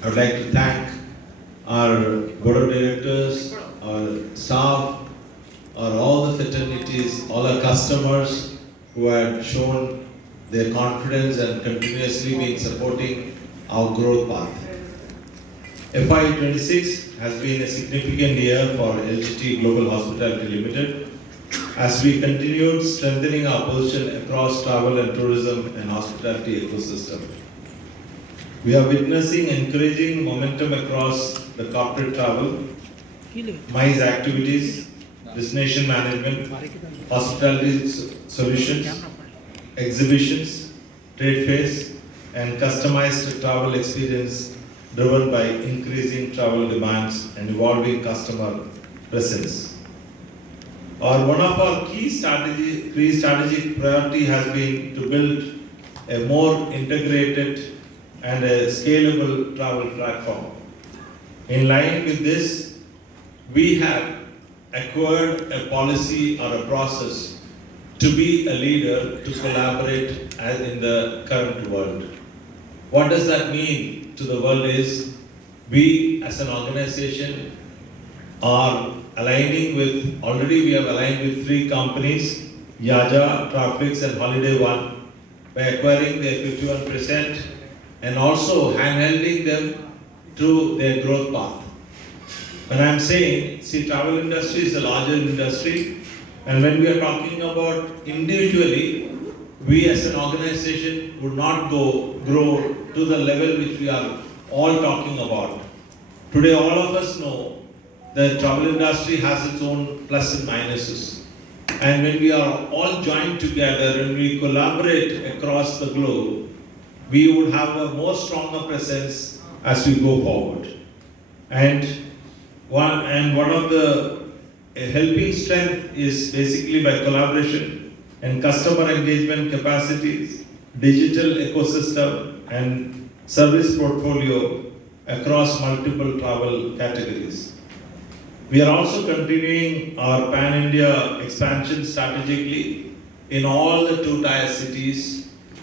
I would like to thank our board of directors, our staff, all the fraternities, all our customers who had shown their confidence and continuously been supporting our growth path. FY26 has been a significant year for LGT Global Hospitality Limited as we continued strengthening our position across travel and tourism and hospitality ecosystem. We are witnessing encouraging momentum across the corporate travel, MICE activities, destination management, hospitality solutions, exhibitions, trade fairs, and customized travel experience driven by increasing travel demands and evolving customer presence. One of our key strategic priority has been to build a more integrated and a scalable travel platform. In line with this, we have acquired a policy or a process to be a leader to collaborate as in the current world. What does that mean to the world is we as an organization are aligning with, already we have aligned with 3 companies, Yaja, Trafix and Holiday One, by acquiring their 51% and also handholding them to their growth path. When I'm saying, see, travel industry is a larger industry, and when we are talking about individually, we as an organization would not grow to the level which we are all talking about. Today, all of us know the travel industry has its own plus and minuses. And when we are all joined together and we collaborate across the globe, we would have a more stronger presence as we go forward. And one of the helping strength is basically by collaboration and customer engagement capacities, digital ecosystem and service portfolio across multiple travel categories. We are also continuing our pan-India expansion strategically in all the 2-tier cities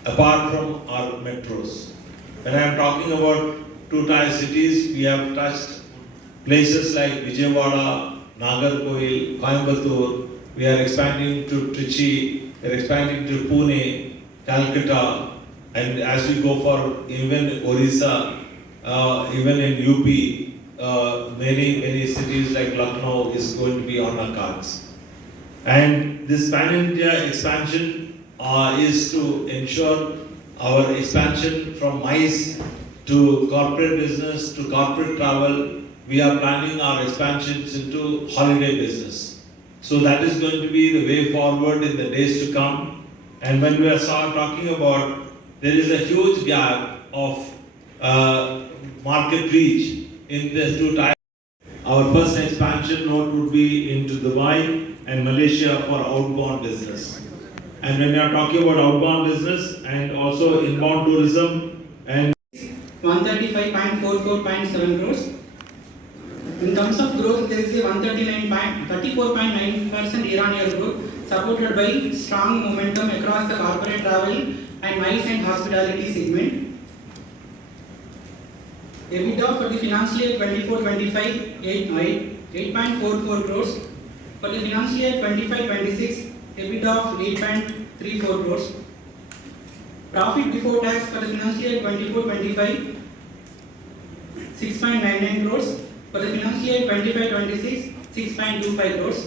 apart from our metros. When I am talking about 2-tier cities, we have touched places like Vijayawada, Nagarkoil, Coimbatore. We are expanding to Trichy, we are expanding to Pune, Calcutta, and as we go for even Orissa, even in UP, many cities like Lucknow is going to be on our cards. And this pan-India expansion is to ensure our expansion from MICE to corporate business to corporate travel. We are planning our expansions into holiday business. So that is going to be the way forward in the days to come. And when we are talking about, there is a huge gap of market reach in the 2 tiers. Our first expansion node would be into Dubai and Malaysia for outbound business. And when we are talking about outbound business and also inbound tourism and 135.44.7 crores. In terms of growth, there is a 34.9% year-on-year growth, supported by strong momentum across the corporate travel and MICE and hospitality segment. EBITDA for the financial year 24-25, 8.44 crores. For the financial year 25-26, EBITDA of 8.34 crores. Profit before tax for the financial year 24-25, 6.99 crores. For the financial year 25-26, 6.25 crores.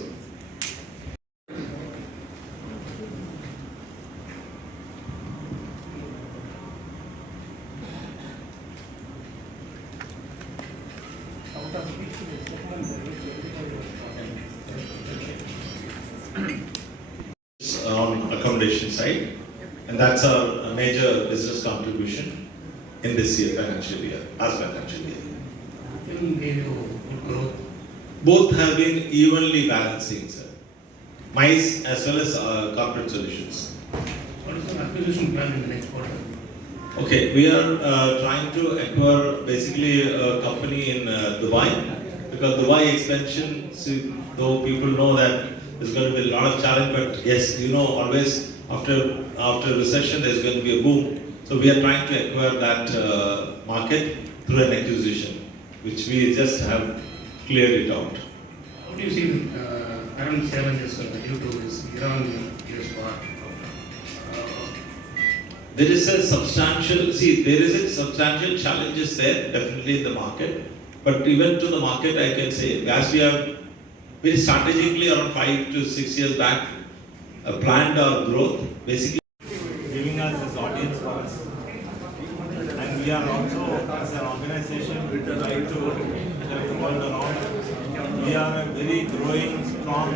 On accommodation side, and that's a major business contribution in this year, financial year. Both have been evenly balancing, sir. MICE as well as corporate solutions. What is the acquisition plan in the next quarter? Okay, we are trying to acquire basically a company in Dubai, because Dubai expansion, though people know that there's going to be a lot of challenge, but yes, always after recession there's going to be a boom. So we are trying to acquire that market. through an acquisition, which we just have cleared it out. How do you see the current challenges due to this Iran-US war? There is a substantial challenges there, definitely in the market. But even to the market, I can say, as we have very strategically around 5 to 6 years back planned our growth, basically giving us this audience for us. And we are also, as an organization, we would like to help the world around. We are a very growing, strong